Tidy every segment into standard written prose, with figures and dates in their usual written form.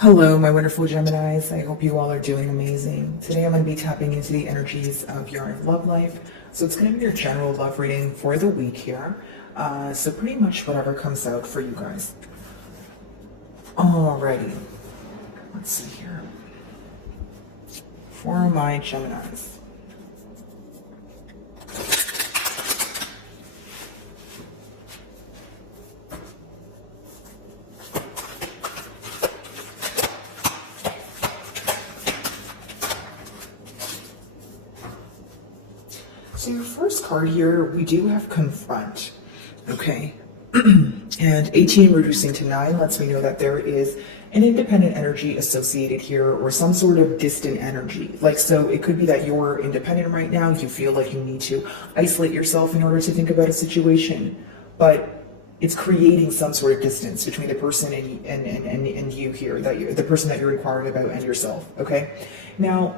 Hello, my wonderful Geminis. I hope you all are doing amazing. Today I'm going to be tapping into the energies of your love life. So it's going to be your general love reading for the week here. So pretty much whatever comes out for you guys. Alrighty. Let's see here. For my Geminis. So your first card here, we do have confront, okay? And 18 reducing to 9 lets me know that there is an independent energy associated here or some sort of distant energy. Like, so it could be that you're independent right now, you feel like you need to isolate yourself in order to think about a situation, but it's creating some sort of distance between the person and you here, the person that you're inquiring about and yourself, okay? Now,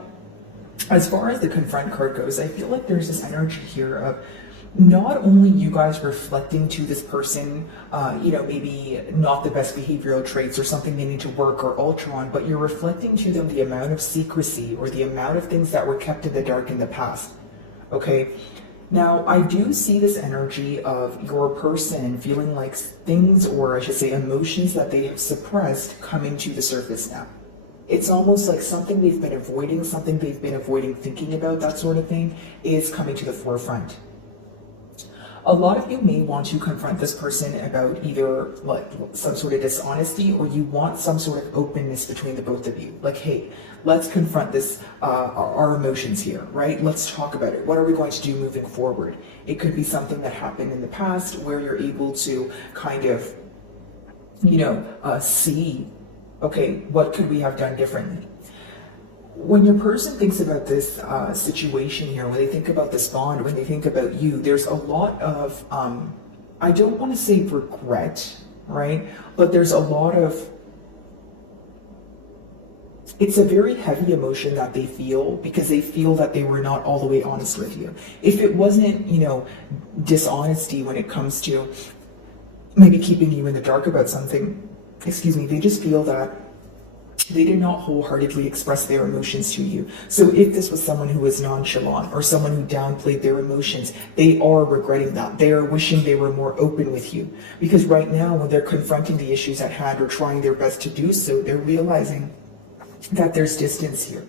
as far as the confront card goes, I feel like there's this energy here of not only you guys reflecting to this person, maybe not the best behavioral traits or something they need to work or alter on, but you're reflecting to them the amount of secrecy or the amount of things that were kept in the dark in the past. Okay. Now, I do see this energy of your person feeling like things, or I should say emotions that they have suppressed, coming to the surface now. It's almost like something they've been avoiding, something they've been avoiding thinking about, that sort of thing, is coming to the forefront. A lot of you may want to confront this person about either like some sort of dishonesty, or you want some sort of openness between the both of you. Like, hey, let's confront this, our emotions here, right? Let's talk about it. What are we going to do moving forward? It could be something that happened in the past where you're able to kind of, see, okay, what could we have done differently? When your person thinks about this situation here, when they think about this bond, when they think about you, there's a lot of, I don't want to say regret, right? But there's a lot of, it's a very heavy emotion that they feel because they feel that they were not all the way honest with you. If it wasn't, dishonesty when it comes to maybe keeping you in the dark about something, they just feel that they did not wholeheartedly express their emotions to you. So if this was someone who was nonchalant or someone who downplayed their emotions, they are regretting that. They are wishing they were more open with you. Because right now, when they're confronting the issues at hand or trying their best to do so, they're realizing that there's distance here.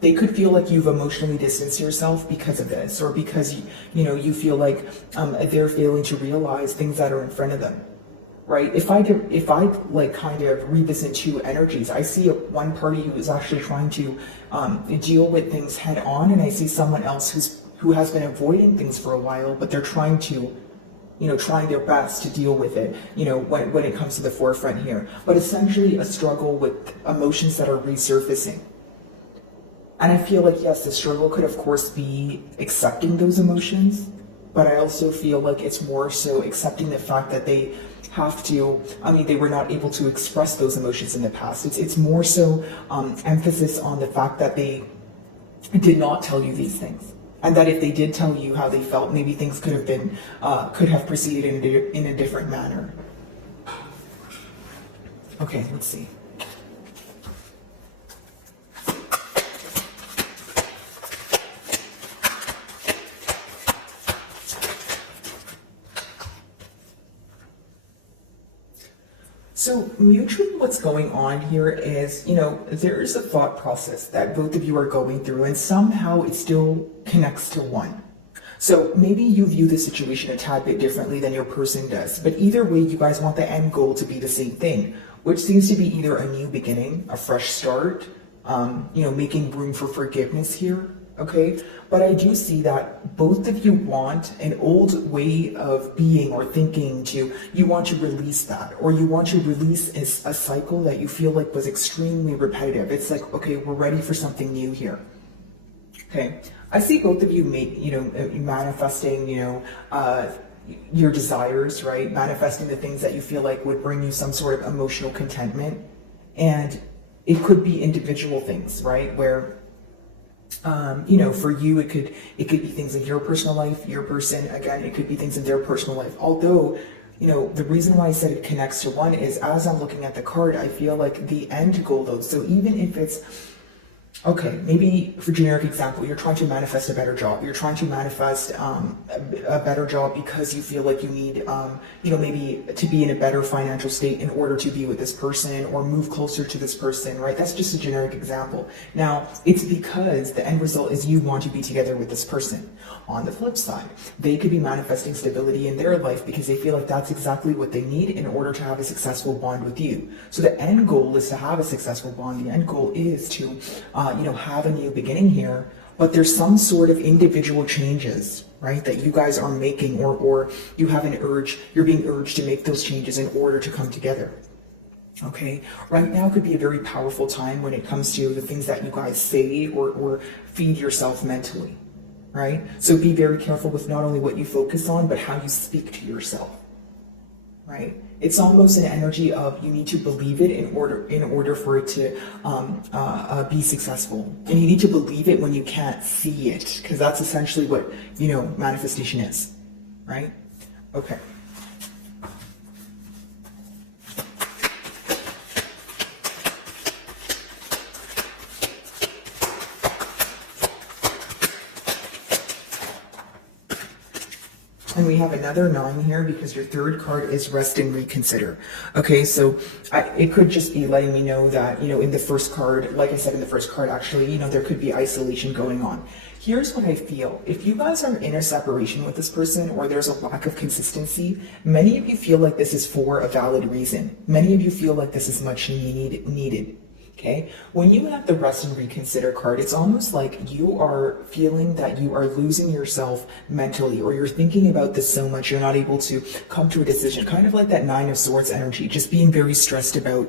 They could feel like you've emotionally distanced yourself because of this, or because you feel like they're failing to realize things that are in front of them. Right? If I like kind of read this in two energies, I see one party who is actually trying to deal with things head on, and I see someone else who has been avoiding things for a while, but they're trying to, trying their best to deal with it, when it comes to the forefront here. But essentially a struggle with emotions that are resurfacing. And I feel like, yes, the struggle could of course be accepting those emotions, but I also feel like it's more so accepting the fact that they have to, they were not able to express those emotions in the past. It's more so emphasis on the fact that they did not tell you these things. And that if they did tell you how they felt, maybe things could have proceeded in a different manner. Okay, let's see. So mutually what's going on here is, there is a thought process that both of you are going through, and somehow it still connects to one. So maybe you view the situation a tad bit differently than your person does, but either way, you guys want the end goal to be the same thing, which seems to be either a new beginning, a fresh start, making room for forgiveness here. Okay, but I do see that both of you want an old way of being or thinking you want to release that, or you want to release a cycle that you feel like was extremely repetitive. It's like, okay, we're ready for something new here. Okay, I see both of you manifesting, your desires, right? Manifesting the things that you feel like would bring you some sort of emotional contentment. And it could be individual things, right? Where for you, it could be things in your personal life, your person, again, it could be things in their personal life. Although, the reason why I said it connects to one is, as I'm looking at the card, I feel like the end goal though. So even if it's, okay, maybe for generic example, you're trying to manifest a better job. You're trying to manifest a better job because you feel like you need, maybe to be in a better financial state in order to be with this person or move closer to this person, right? That's just a generic example. Now, it's because the end result is you want to be together with this person. On the flip side, they could be manifesting stability in their life because they feel like that's exactly what they need in order to have a successful bond with you. So the end goal is to have a successful bond. The end goal is to, have a new beginning here, but there's some sort of individual changes, right, that you guys are making, or you have an urge, you're being urged to make those changes in order to come together. Okay, right now could be a very powerful time when it comes to the things that you guys say or feed yourself mentally, right? So be very careful with not only what you focus on, but how you speak to yourself, right? It's almost an energy of you need to believe it in order for it to be successful. And you need to believe it when you can't see it, because that's essentially what, manifestation is, right? Okay. And we have another 9 here because your third card is rest and reconsider. Okay, so it could just be letting me know that, in the first card, like I said in the first card, actually, there could be isolation going on. Here's what I feel. If you guys are in a separation with this person or there's a lack of consistency, many of you feel like this is for a valid reason. Many of you feel like this is much needed. Okay, when you have the rest and reconsider card, it's almost like you are feeling that you are losing yourself mentally, or you're thinking about this so much you're not able to come to a decision. Kind of like that 9 of Swords energy, just being very stressed about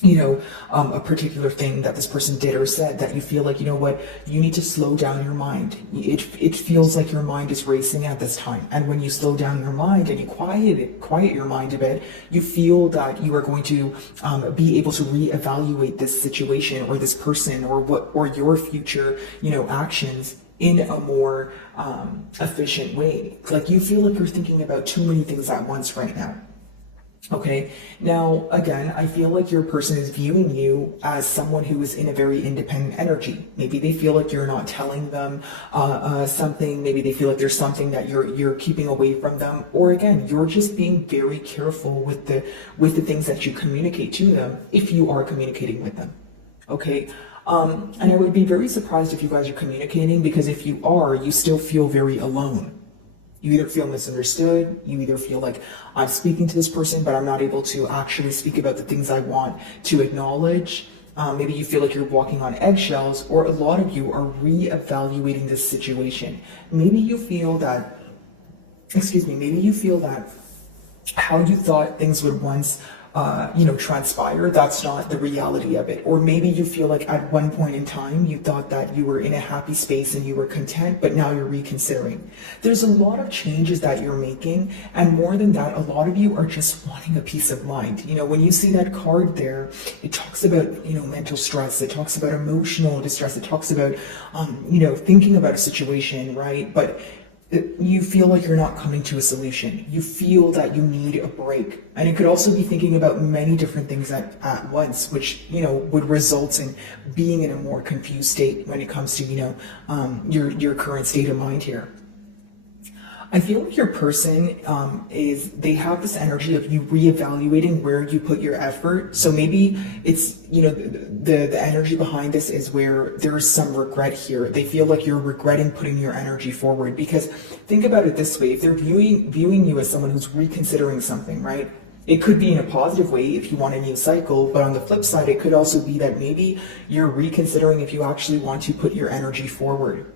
a particular thing that this person did or said, that you feel like, you need to slow down your mind. It feels like your mind is racing at this time. And when you slow down your mind and you quiet your mind a bit, you feel that you are going to be able to reevaluate this situation or this person or your future, actions in a more efficient way. Like you feel like you're thinking about too many things at once right now. Okay, now again, I feel like your person is viewing you as someone who is in a very independent energy. Maybe they feel like you're not telling them something. Maybe they feel like there's something that you're keeping away from them. Or again, you're just being very careful with the things that you communicate to them if you are communicating with them. Okay. And I would be very surprised if you guys are communicating, because if you are, you still feel very alone. You either feel misunderstood, you either feel like I'm speaking to this person, but I'm not able to actually speak about the things I want to acknowledge. Maybe you feel like you're walking on eggshells, or a lot of you are reevaluating this situation. Maybe you feel that, how you thought things would once transpire, that's not the reality of it. Or maybe you feel like at one point in time you thought that you were in a happy space and you were content, but now you're reconsidering. There's a lot of changes that you're making, and more than that, a lot of you are just wanting a peace of mind. When you see that card there, it talks about mental stress, it talks about emotional distress, it talks about thinking about a situation, right? But you feel like you're not coming to a solution. You feel that you need a break. And it could also be thinking about many different things at once, which, would result in being in a more confused state when it comes to, your current state of mind here. I feel like your person they have this energy of you reevaluating where you put your effort. So maybe it's, the energy behind this is where there's some regret here. They feel like you're regretting putting your energy forward, because think about it this way. If they're viewing you as someone who's reconsidering something, right? It could be in a positive way if you want a new cycle, but on the flip side, it could also be that maybe you're reconsidering if you actually want to put your energy forward.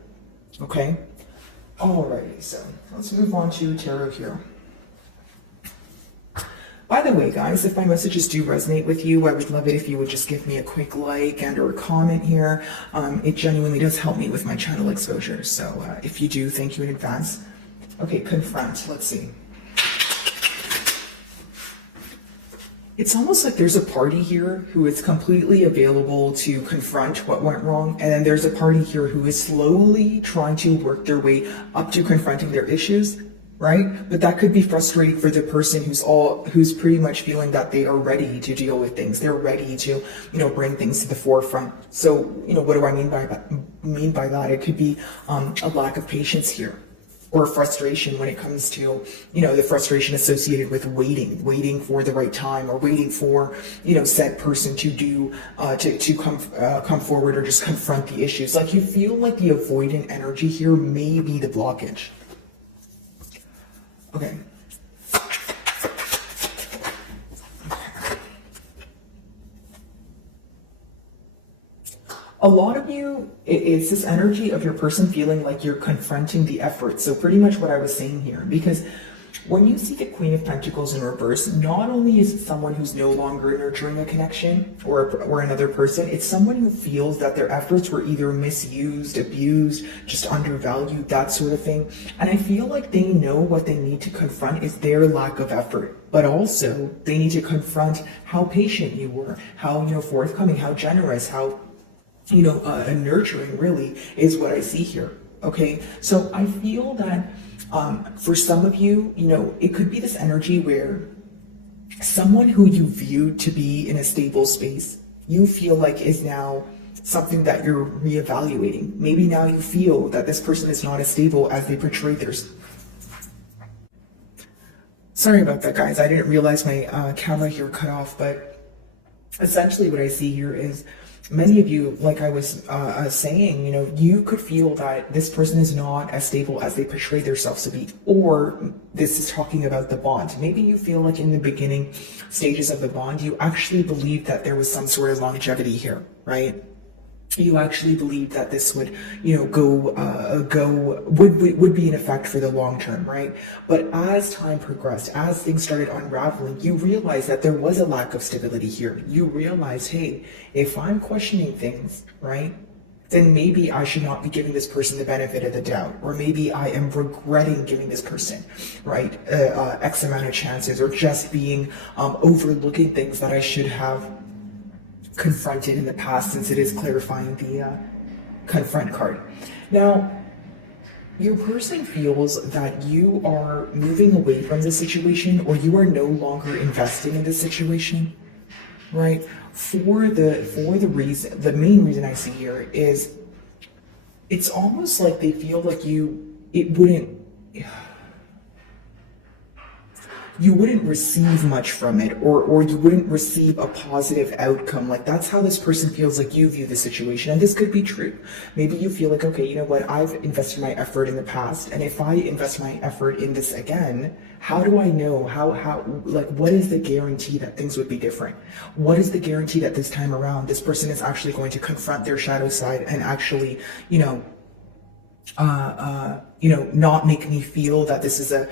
Okay? Alrighty, so let's move on to Tarot Hero. By the way, guys, if my messages do resonate with you, I would love it if you would just give me a quick like and or a comment here. It genuinely does help me with my channel exposure. So if you do, thank you in advance. Okay, confront. Let's see. It's almost like there's a party here who is completely available to confront what went wrong, and then there's a party here who is slowly trying to work their way up to confronting their issues, right? But that could be frustrating for the person who's pretty much feeling that they are ready to deal with things. They're ready to, bring things to the forefront. So, what do I mean by that? It could be a lack of patience here, or frustration when it comes to, the frustration associated with waiting for the right time, or waiting for, said person to do, to come forward, or just confront the issues. Like, you feel like the avoidant energy here may be the blockage. Okay. A lot of you, it's this energy of your person feeling like you're confronting the effort. So pretty much what I was saying here, because when you see the Queen of Pentacles in reverse, not only is it someone who's no longer nurturing a connection or another person, it's someone who feels that their efforts were either misused, abused, just undervalued, that sort of thing. And I feel like they know what they need to confront is their lack of effort. But also, they need to confront how patient you were, how, forthcoming, how generous, how, nurturing really is what I see here. Okay, so I feel that for some of you, it could be this energy where someone who you viewed to be in a stable space, you feel like is now something that you're reevaluating. Maybe now you feel that this person is not as stable as they portray theirs. Sorry about that, guys. I didn't realize my camera here cut off, but essentially what I see here is many of you, like I was saying, you could feel that this person is not as stable as they portray themselves to be, or this is talking about the bond. Maybe you feel like in the beginning stages of the bond, you actually believed that there was some sort of longevity here, right? You actually believed that this would, would be in effect for the long term, right? But as time progressed, as things started unraveling, you realized that there was a lack of stability here. You realized, hey, if I'm questioning things, right, then maybe I should not be giving this person the benefit of the doubt, or maybe I am regretting giving this person, right, X amount of chances, or just being overlooking things that I should have confronted in the past, since it is clarifying the confront card. Now, your person feels that you are moving away from the situation, or you are no longer investing in the situation, right? For the reason, the main reason I see here is it's almost like they feel like you wouldn't receive much from it, or you wouldn't receive a positive outcome. Like, that's how this person feels like you view the situation. And this could be true. Maybe you feel like, okay, you know what, I've invested my effort in the past, and if I invest my effort in this again, how do I know, what is the guarantee that things would be different? What is the guarantee that this time around, this person is actually going to confront their shadow side and actually, not make me feel that this is a,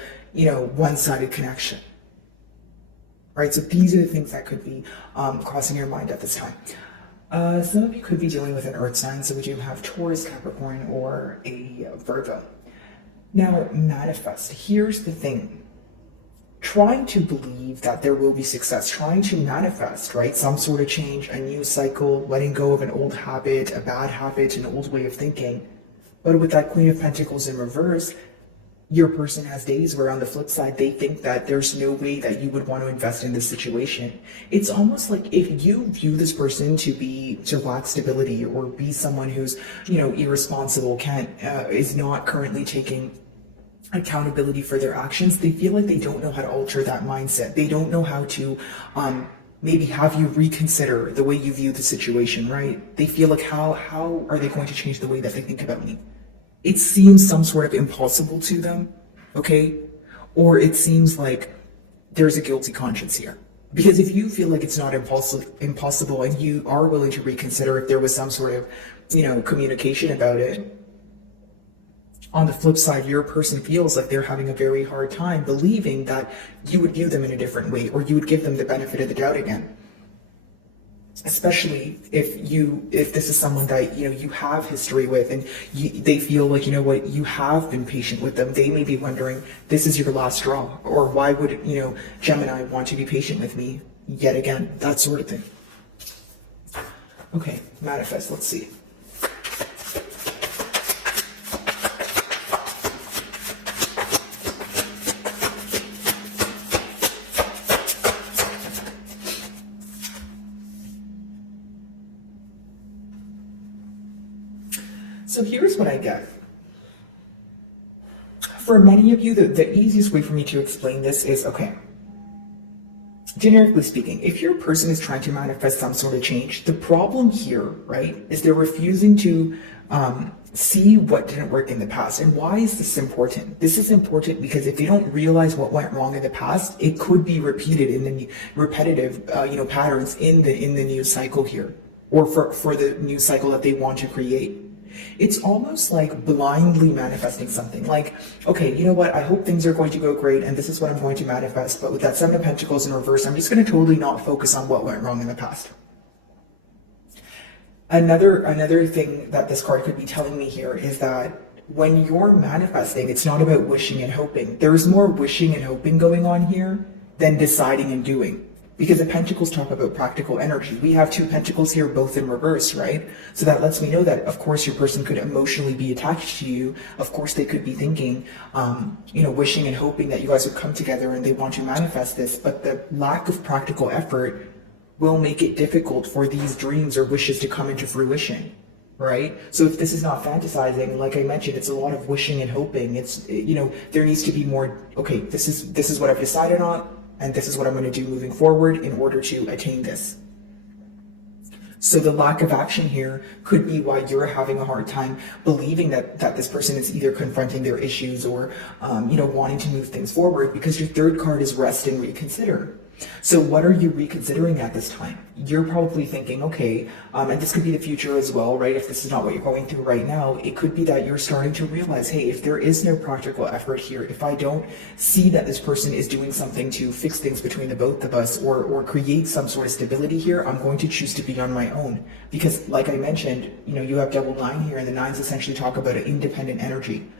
one-sided connection, right? So these are the things that could be crossing your mind at this time. Some of you could be dealing with an earth sign, so we do have Taurus, Capricorn, or a Virgo. Now, manifest. Here's the thing. Trying to believe that there will be success, trying to manifest, right? Some sort of change, a new cycle, letting go of an old habit, a bad habit, an old way of thinking. But with that Queen of Pentacles in reverse, your person has days where on the flip side, they think that there's no way that you would want to invest in this situation. It's almost like if you view this person to lack stability, or be someone who's, irresponsible, is not currently taking accountability for their actions, they feel like they don't know how to alter that mindset. They don't know how to, maybe have you reconsider the way you view the situation, right? They feel like, how are they going to change the way that they think about me? It seems some sort of impossible to them, okay? Or it seems like there's a guilty conscience here. Because if you feel like it's not impossible and you are willing to reconsider if there was some sort of, communication about it, on the flip side, your person feels like they're having a very hard time believing that you would view them in a different way, or you would give them the benefit of the doubt again. Especially if this is someone that you have history with, and they feel like, you have been patient with them. They may be wondering, this is your last straw, or why would Gemini want to be patient with me yet again, that sort of thing. Okay, manifest. Let's see. So here's what I get. For many of you, the easiest way for me to explain this is, okay, generically speaking, if your person is trying to manifest some sort of change, the problem here, right, is they're refusing to see what didn't work in the past. And why is this important? This is important because if they don't realize what went wrong in the past, it could be repeated in the repetitive, patterns in the new cycle here, or for the new cycle that they want to create. It's almost like blindly manifesting something. Like, okay, you know what? I hope things are going to go great, and this is what I'm going to manifest. But with that Seven of Pentacles in reverse, I'm just going to totally not focus on what went wrong in the past. Another thing that this card could be telling me here is that when you're manifesting, it's not about wishing and hoping. There's more wishing and hoping going on here than deciding and doing. Because the Pentacles talk about practical energy. We have two Pentacles here, both in reverse, right? So that lets me know that, of course, your person could emotionally be attached to you. Of course, they could be thinking, wishing and hoping that you guys would come together and they want to manifest this. But the lack of practical effort will make it difficult for these dreams or wishes to come into fruition, right? So if this is not fantasizing, like I mentioned, it's a lot of wishing and hoping. It's, there needs to be more, okay, this is what I've decided on, and this is what I'm going to do moving forward in order to attain this. So the lack of action here could be why you're having a hard time believing that this person is either confronting their issues or, wanting to move things forward, because your third card is rest and reconsider. So what are you reconsidering at this time? You're probably thinking, okay, and this could be the future as well, right? If this is not what you're going through right now, it could be that you're starting to realize, hey, if there is no practical effort here, if I don't see that this person is doing something to fix things between the both of us or create some sort of stability here, I'm going to choose to be on my own. Because like I mentioned, you have double nine here, and the nines essentially talk about an independent energy.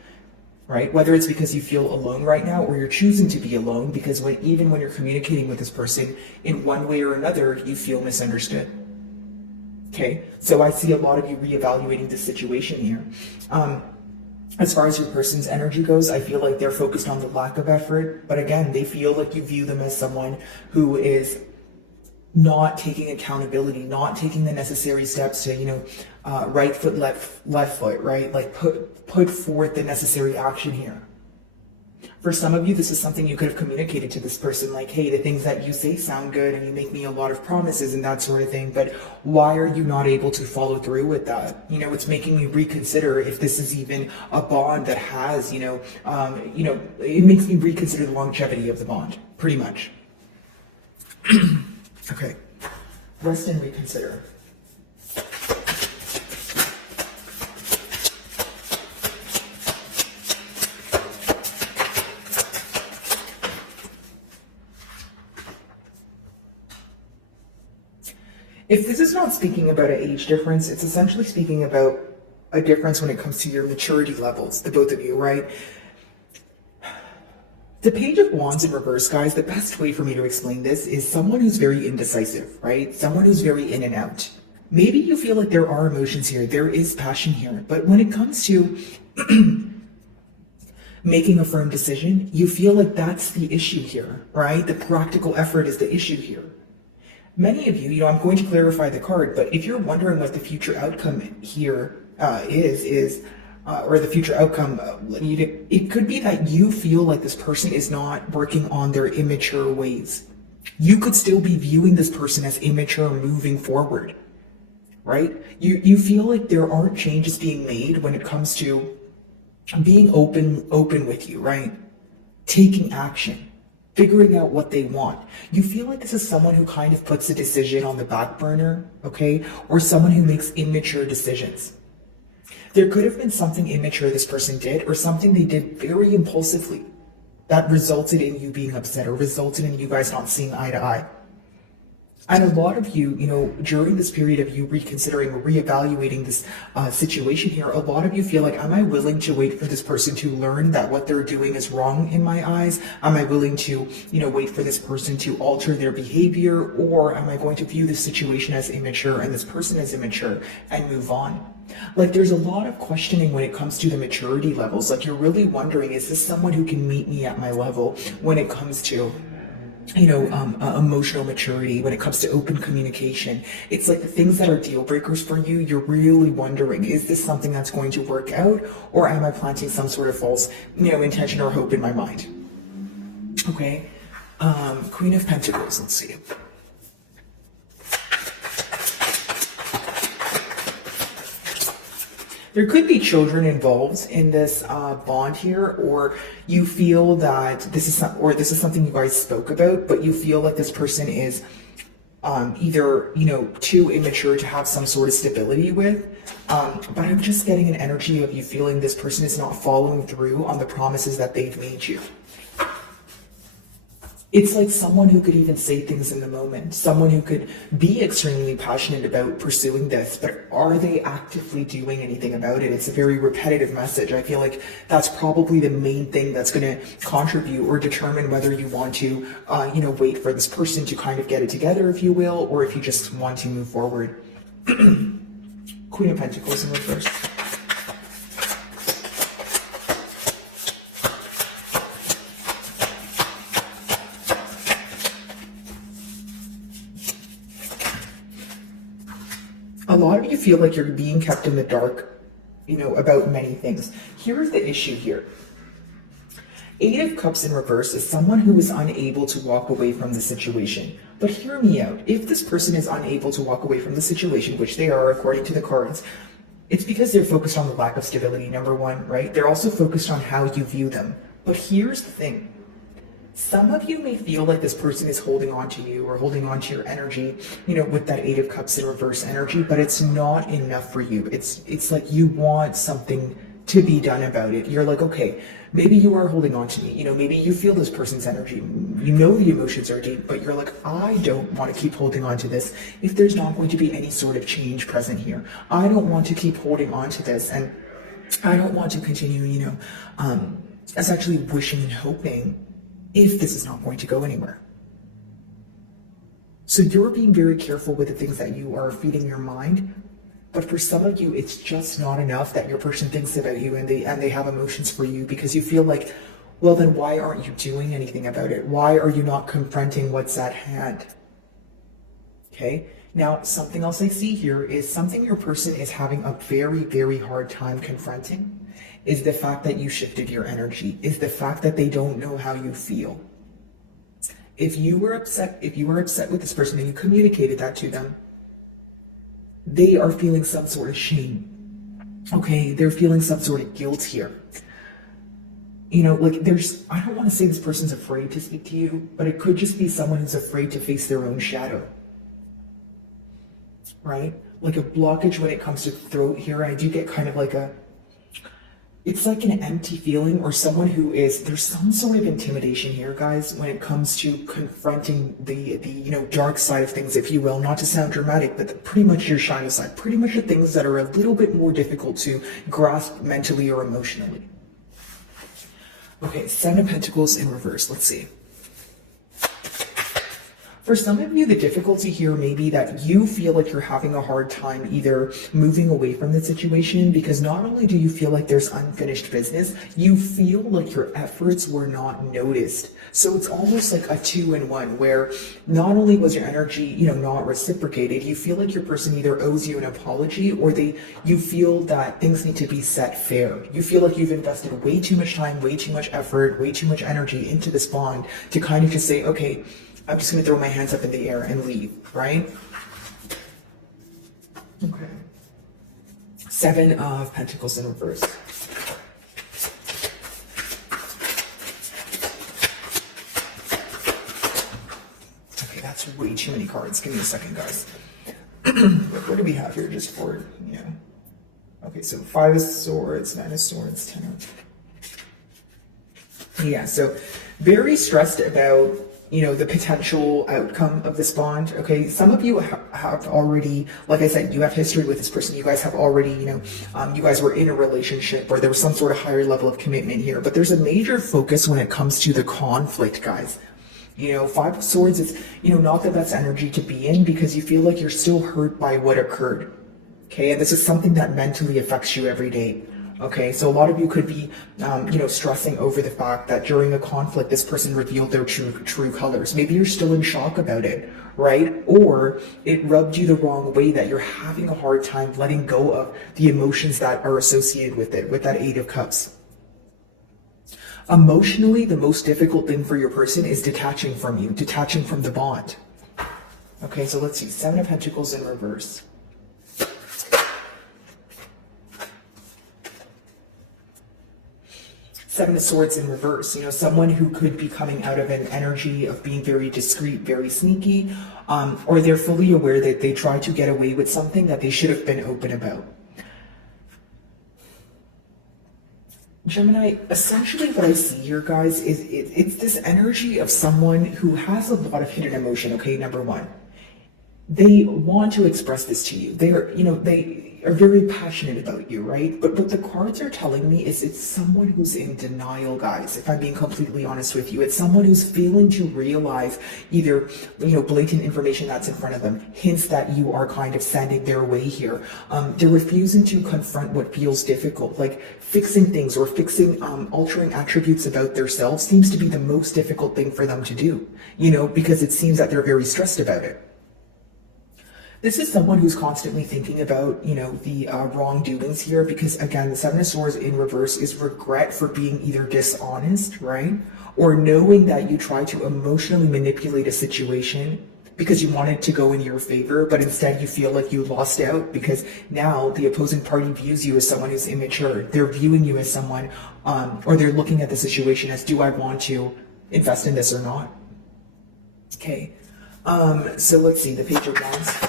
Right? Whether it's because you feel alone right now or you're choosing to be alone because even when you're communicating with this person in one way or another, you feel misunderstood. Okay? So I see a lot of you reevaluating the situation here. As far as your person's energy goes, I feel like they're focused on the lack of effort. But again, they feel like you view them as someone who is not taking accountability, not taking the necessary steps to, right foot, left foot, right? Like put forth the necessary action here. For some of you, this is something you could have communicated to this person, like, hey, the things that you say sound good and you make me a lot of promises and that sort of thing, but why are you not able to follow through with that? It's making me reconsider if this is even a bond that has, it makes me reconsider the longevity of the bond, pretty much. Okay, rest and reconsider. If this is not speaking about an age difference, it's essentially speaking about a difference when it comes to your maturity levels, the both of you, right? The Page of Wands in reverse, guys, the best way for me to explain this is someone who's very indecisive, right? Someone who's very in and out. Maybe you feel like there are emotions here, there is passion here, but when it comes to making a firm decision, you feel like that's the issue here, right? The practical effort is the issue here. Many of you, I'm going to clarify the card, but if you're wondering what the future outcome here or the future outcome, it could be that you feel like this person is not working on their immature ways. You could still be viewing this person as immature moving forward, right? You feel like there aren't changes being made when it comes to being open with you, right? Taking action, figuring out what they want. You feel like this is someone who kind of puts a decision on the back burner, okay? Or someone who makes immature decisions. There could have been something immature this person did, or something they did very impulsively that resulted in you being upset or resulted in you guys not seeing eye to eye. And a lot of you, during this period of you reconsidering or reevaluating this situation here, a lot of you feel like, am I willing to wait for this person to learn that what they're doing is wrong in my eyes? Am I willing to, wait for this person to alter their behavior? Or am I going to view this situation as immature and this person as immature and move on? Like, there's a lot of questioning when it comes to the maturity levels. Like, you're really wondering, is this someone who can meet me at my level when it comes to emotional maturity, when it comes to open communication. It's like the things that are deal breakers for you, you're really wondering, is this something that's going to work out, or am I planting some sort of false, intention or hope in my mind? Okay. Queen of Pentacles, let's see. There could be children involved in this bond here, or you feel that this is something you guys spoke about, but you feel like this person is either too immature to have some sort of stability with. But I'm just getting an energy of you feeling this person is not following through on the promises that they've made you. It's like someone who could even say things in the moment, someone who could be extremely passionate about pursuing this, but are they actively doing anything about it? It's a very repetitive message. I feel like that's probably the main thing that's going to contribute or determine whether you want to, wait for this person to kind of get it together, if you will, or if you just want to move forward. Queen of Pentacles in reverse. A lot of you feel like you're being kept in the dark, about many things. Here's the issue here. Eight of Cups in reverse is someone who is unable to walk away from the situation. But hear me out. If this person is unable to walk away from the situation, which they are according to the cards, it's because they're focused on the lack of stability, number one, right? They're also focused on how you view them. But here's the thing. Some of you may feel like this person is holding on to you or holding on to your energy, with that Eight of Cups in reverse energy, but it's not enough for you. It's like you want something to be done about it. You're like, okay, maybe you are holding on to me. Maybe you feel this person's energy. The emotions are deep, but you're like, I don't want to keep holding on to this if there's not going to be any sort of change present here. I don't want to keep holding on to this, and I don't want to continue, essentially wishing and hoping if this is not going to go anywhere. So you're being very careful with the things that you are feeding your mind, but for some of you, it's just not enough that your person thinks about you and they have emotions for you, because you feel like, well, then why aren't you doing anything about it? Why are you not confronting what's at hand? Okay. Now, something else I see here is something your person is having a very, very hard time confronting is the fact that you shifted your energy, is the fact that they don't know how you feel. If you were upset with this person and you communicated that to them, they are feeling some sort of shame. Okay, they're feeling some sort of guilt here. I don't want to say this person's afraid to speak to you, but it could just be someone who's afraid to face their own shadow. Right? Like a blockage when it comes to throat here. I do get kind of like it's like an empty feeling, or someone there's some sort of intimidation here, guys, when it comes to confronting the dark side of things, if you will, not to sound dramatic, but pretty much your shadow side, pretty much the things that are a little bit more difficult to grasp mentally or emotionally. Okay, Seven of Pentacles in reverse, let's see. For some of you, the difficulty here may be that you feel like you're having a hard time either moving away from the situation, because not only do you feel like there's unfinished business, you feel like your efforts were not noticed. So it's almost like a 2-in-1, where not only was your energy, not reciprocated, you feel like your person either owes you an apology, or you feel that things need to be set fair. You feel like you've invested way too much time, way too much effort, way too much energy into this bond to kind of just say, okay, I'm just going to throw my hands up in the air and leave, right? Okay. Seven of Pentacles in reverse. Okay, that's way too many cards. Give me a second, guys. What do we have here just for, Okay, so 5 of Swords, 9 of Swords, 10 of... Yeah, so very stressed about the potential outcome of this bond. Okay, some of you have already, like I said, you have history with this person. You guys have already, you guys were in a relationship, or there was some sort of higher level of commitment here. But there's a major focus when it comes to the conflict, guys. 5 of Swords is, not the best energy to be in, because you feel like you're still hurt by what occurred. Okay, and this is something that mentally affects you every day. Okay, so a lot of you could be, stressing over the fact that during a conflict, this person revealed their true colors. Maybe you're still in shock about it, right? Or it rubbed you the wrong way that you're having a hard time letting go of the emotions that are associated with it, with that Eight of Cups. Emotionally, the most difficult thing for your person is detaching from you, detaching from the bond. Okay, so let's see, Seven of Pentacles in reverse. Seven of Swords in reverse, someone who could be coming out of an energy of being very discreet, very sneaky, or they're fully aware that they tried to get away with something that they should have been open about. Gemini, essentially what I see here, guys, is it's this energy of someone who has a lot of hidden emotion, okay, number one. They want to express this to you. They are very passionate about you, right? But what the cards are telling me is it's someone who's in denial, guys, if I'm being completely honest with you. It's someone who's failing to realize either, blatant information that's in front of them, hints that you are kind of sending their way here. They're refusing to confront what feels difficult, like fixing things or altering attributes about themselves seems to be the most difficult thing for them to do, because it seems that they're very stressed about it. This is someone who's constantly thinking about, the wrongdoings here, because again, the Seven of Swords in reverse is regret for being either dishonest, right? Or knowing that you tried to emotionally manipulate a situation because you wanted to go in your favor, but instead you feel like you lost out because now the opposing party views you as someone who's immature. They're viewing you as someone, or they're looking at the situation as, do I want to invest in this or not? Okay, so let's see, the Page of Wands.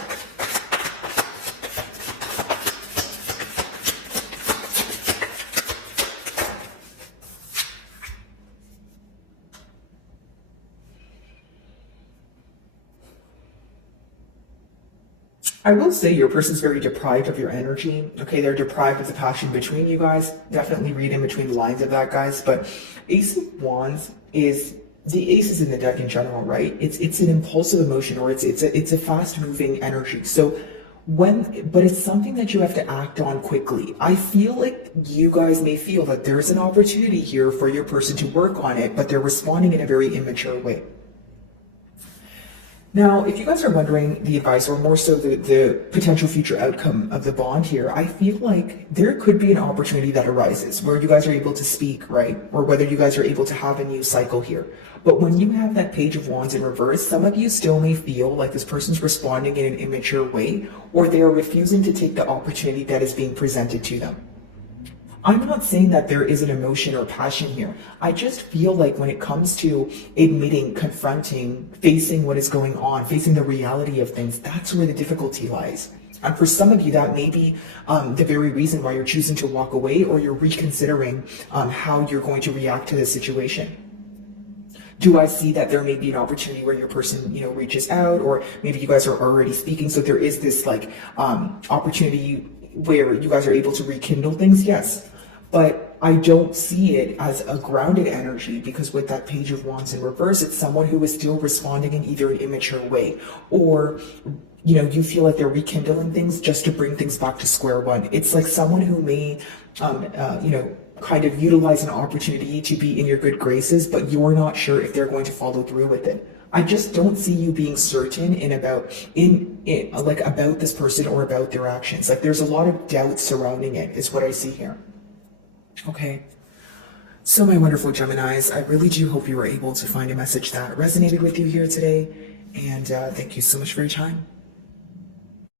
I will say your person's very deprived of your energy. Okay, they're deprived of the passion between you guys. Definitely read in between the lines of that, guys. But Ace of Wands is the aces in the deck in general, right? It's an impulsive emotion, or it's a fast moving energy. So but it's something that you have to act on quickly. I feel like you guys may feel that there's an opportunity here for your person to work on it, but they're responding in a very immature way. Now, if you guys are wondering the advice, or more so the potential future outcome of the bond here, I feel like there could be an opportunity that arises where you guys are able to speak, right? Or whether you guys are able to have a new cycle here. But when you have that Page of Wands in reverse, some of you still may feel like this person's responding in an immature way, or they are refusing to take the opportunity that is being presented to them. I'm not saying that there is an emotion or passion here. I just feel like when it comes to admitting, confronting, facing what is going on, facing the reality of things, that's where the difficulty lies. And for some of you, that may be the very reason why you're choosing to walk away, or you're reconsidering how you're going to react to this situation. Do I see that there may be an opportunity where your person, reaches out, or maybe you guys are already speaking, so there is this opportunity where you guys are able to rekindle things? Yes. But I don't see it as a grounded energy, because with that Page of Wands in reverse, it's someone who is still responding in either an immature way, or, you feel like they're rekindling things just to bring things back to square one. It's like someone who may, kind of utilize an opportunity to be in your good graces, but you're not sure if they're going to follow through with it. I just don't see you being certain about this person or about their actions. Like, there's a lot of doubt surrounding it, is what I see here. Okay, so my wonderful Geminis, I really do hope you were able to find a message that resonated with you here today, and thank you so much for your time.